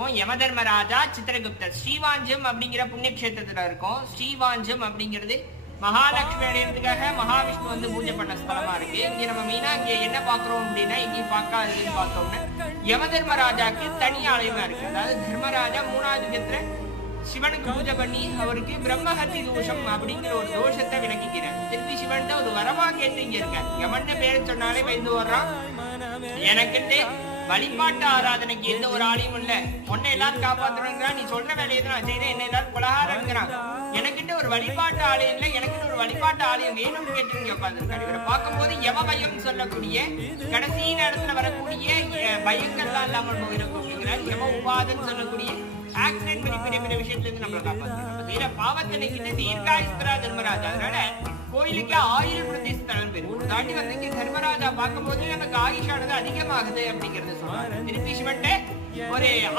பார்த்திருப்போம். யமதர்மராஜா, சித்திரகுப்தர். ஸ்ரீவாஞ்சம் அப்படிங்கிற புண்ணிய கஷேத்திரத்துல இருக்கும். ஸ்ரீவாஞ்சம் அப்படிங்கிறது மகாலட்சுமி அடையிறதுக்காக மகாவிஷ்ணு வந்து பூஜை பண்ண ஸ்தலமா இருக்கு. இங்க நம்ம மெயினா இங்க என்ன பாக்குறோம் அப்படின்னா, இங்கேயும் பார்க்காதுன்னு பார்த்தோம்னா யமதர்மராஜாக்கு தனி ஆலயமா இருக்கு. அதாவது தர்மராஜா 3வது யுகத்துல சிவனுக்கு பூஜை பண்ணி அவருக்கு பிரம்மஹத்தி தோஷம் அப்படிங்கிற ஒரு தோஷத்தை விளக்கிக்கிறார். திருப்பி சிவன் ஒரு வரமா கேட்டு இங்க இருக்க. யமன்னு பேரு சொன்னாலே பயந்து வர்றான். எனக்கிட்டே வழிபாட்டு ஆராதனைக்கு எந்த ஒரு ஆலயம் இல்ல, உன்னை எல்லாரும் காப்பாற்றணுங்கிறான். நீ சொல்ற வேலையை தான் நான் செய்யறேன், என்ன எல்லாரும் பலகாரங்கிறான். எனக்கிட்ட ஒரு வழிபாட்டு ஆலயம் இல்ல, எனக்கு ஒரு வழிபாட்டு ஆலயம் வேணும்னு கேட்டு இங்க உட்காந்துருக்காரு. இவரை பார்க்கும்போது யம பயம் சொல்லக்கூடிய கடைசி நேரத்துல வரக்கூடிய பயங்கள்லாம் இல்லாமல் போயிருக்கும் அப்படிங்கிறார். யம உபாதன்னு சொல்லக்கூடிய ஆக்சிடென்ட் பெரிய பெரிய விஷயத்துல இருந்து நம்மளை காப்பாற்றுறோம். பாவத்தினை கிட்ட தீர்காயுஸ்தரா தர்மராஜா. அதனால கோயிலுக்கு 1000 பிரதேச தலைவர் பேர். ஒரு தாண்டி வந்து தர்மராஜா பார்க்கும்போது எனக்கு ஆயுஷானது அதிகமாகுது அப்படிங்கறது சொல்றாரு. திருப்பி சிவன்ட்ட ஒரு